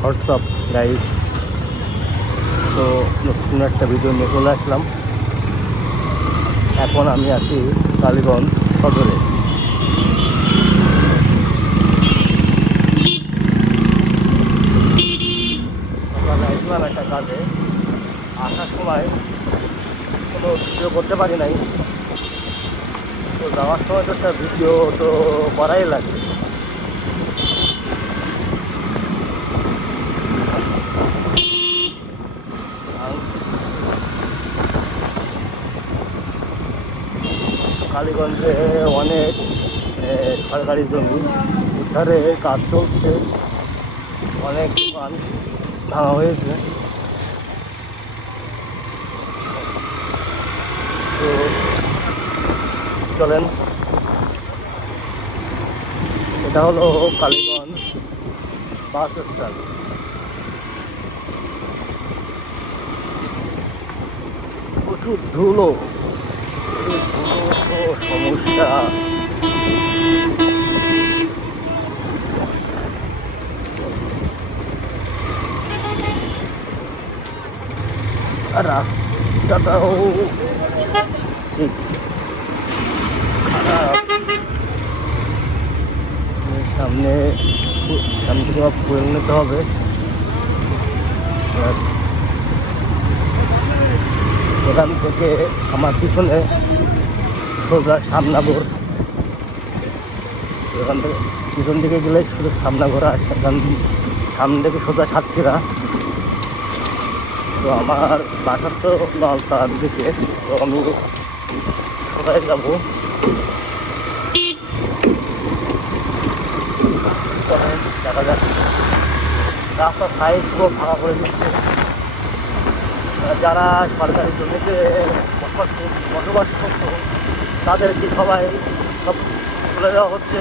WhatsApp guys, তো নতুন একটা ভিডিও নিয়ে চলে আসলাম। এখন আমি আছি কালীগঞ্জ সদরে। সকালে আসলাম একটা কাজে, আসার সময় কোনো ভিডিও করতে পারি নাই, তো যাওয়ার সময় তো একটা ভিডিও তো করাই লাগবে। কালীগঞ্জে অনেক সরকারি জমি উদ্ধারে কাজ চলছে, অনেক দোকান ভাঙা হয়েছে। তো চলেন, এটা হলো কালীগঞ্জ বাস স্ট্যান্ড। প্রচুর ধুলো, এই ধুলো তো সমস্যা। আর রাস্তাটাও ঠিক খারাপ। সামনে থেকে ফুয়েল নিতে হবে। এখান থেকে আমার পিছনে সোজা সামনাগর, এখান থেকে পিছন দিকে গেলে শুধু সামনাগর আসে, এখান সামনে থেকে সোজা সাতক্ষীরা। তো আমার বাসার তো নলতার দিকে, তো আমি কোথায় যাবো দেখা যাক। রাস্তার সাইড পুরো ফাঁকা করে দিচ্ছে। যারা সরকারি জমিতে বসবাস করত তাদেরকে সবাই সব তুলে দেওয়া হচ্ছে।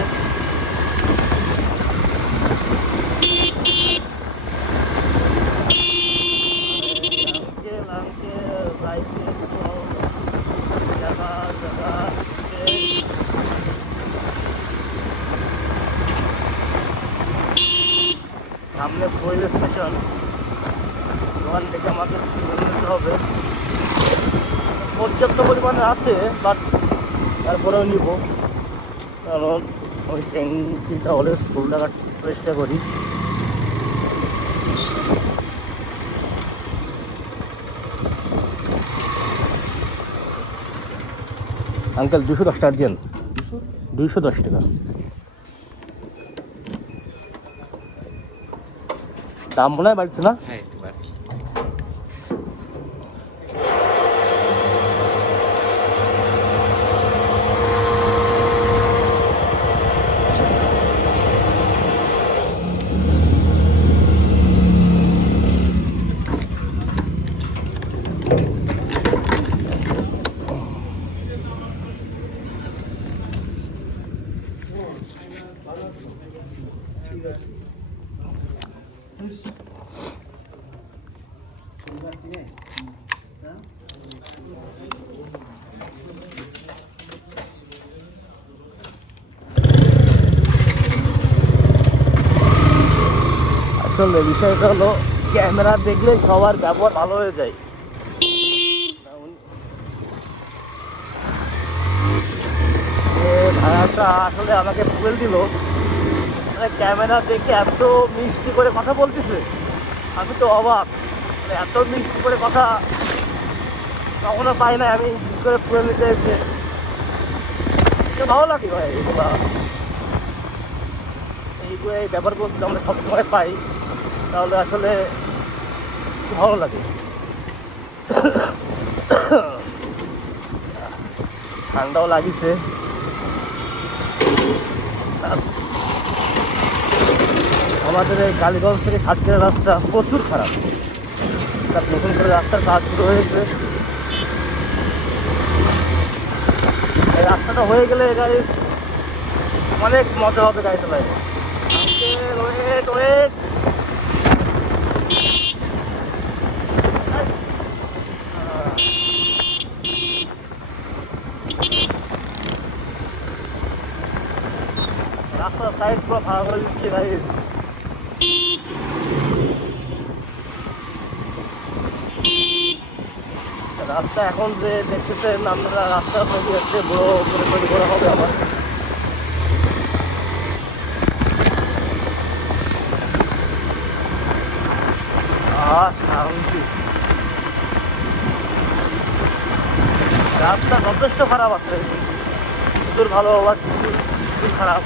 সামনে ফুয়েল স্টেশন, ওখান থেকে আমাদের নিতে হবে। পর্যাপ্ত পরিমাণে আছে, বাট তারপরেও নিব, কারণ ওই ট্যাঙ্কিটা হলে ফুল টাকার চেষ্টা করি। আঙ্কেল 210 টাকা দিন, 210 টাকা দাম মনে হয় বাড়ছে না? আসলে বিষয়টা হলো ক্যামেরা দেখলে সবার ব্যবহার ভালো হয়ে যায়। ভাড়াটা আসলে আমাকে ফুয়েল দিল, ক্যামেরা দেখে এত মিষ্টি করে কথা বলতেছে, আমি তো অবাক। এত মিষ্টি করে কথা কখনো পাই না আমি। করে ফুয়েল নিতে এসে ভালো লাগে ভাই, এইগুলো এই ব্যাপারগুলো যদি আমরা সবসময় পাই তাহলে আসলে ভালো লাগে। ঠান্ডাও লাগিছে। আমাদের এই কালীগঞ্জ থেকে সাতক্ষীরা রাস্তা প্রচুর খারাপ, তার নতুন করে রাস্তার কাজ শুরু হয়েছে। এই রাস্তাটা হয়ে গেলে গাড়ি অনেক মজা হবে গাড়ি চালায়। ওয়েট ওয়েট, রাস্তার সাইড পুরো ভাড়া করে দিচ্ছে গাড়ি। রাস্তা এখন যে দেখতেছেন আপনারা, রাস্তা তৈরি হচ্ছে, বড় করে তৈরি করা হবে আবার। শান্তি। রাস্তা যথেষ্ট খারাপ আছে, দূর ভালো আবার দূর খারাপ।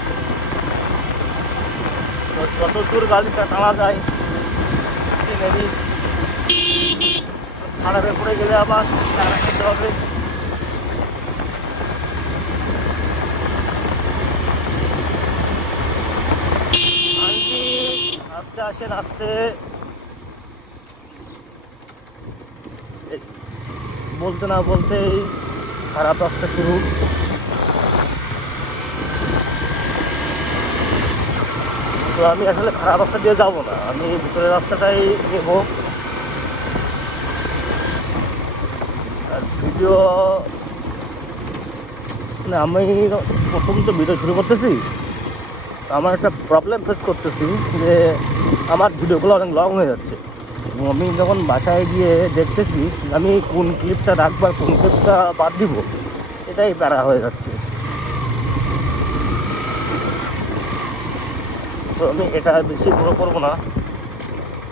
যত দূর গাড়িটা টানা যায় নেবি, খারাপে পড়ে গেলে আবার টানা খেতে হবে। আস্তে আসেন, আস্তে। বলতে না বলতেই খারাপ রাস্তা শুরু। তো আমি আসলে খারাপ রাস্তা দিয়ে যাবো না, আমি ভিতরের রাস্তাটাই নেব। আর ভিডিও মানে আমি প্রথম তো ভিডিও শুরু করতেছি, আমার একটা প্রবলেম ফেস করতেছি যে আমার ভিডিওগুলো অনেক লং হয়ে যাচ্ছে। এবং আমি যখন বাসায় গিয়ে দেখতেছি আমি কোন ক্লিপটা রাখবো আর কোন ক্লিপটা বাদ দিব, এটাই প্যারা হয়ে যাচ্ছে। তো আমি এটা বেশি বড় করবো না,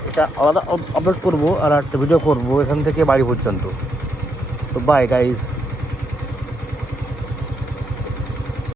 এটা আলাদা আপলোড করবো আর একটা ভিডিও করবো এখান থেকে বাড়ি পর্যন্ত। তো বাই গাইস।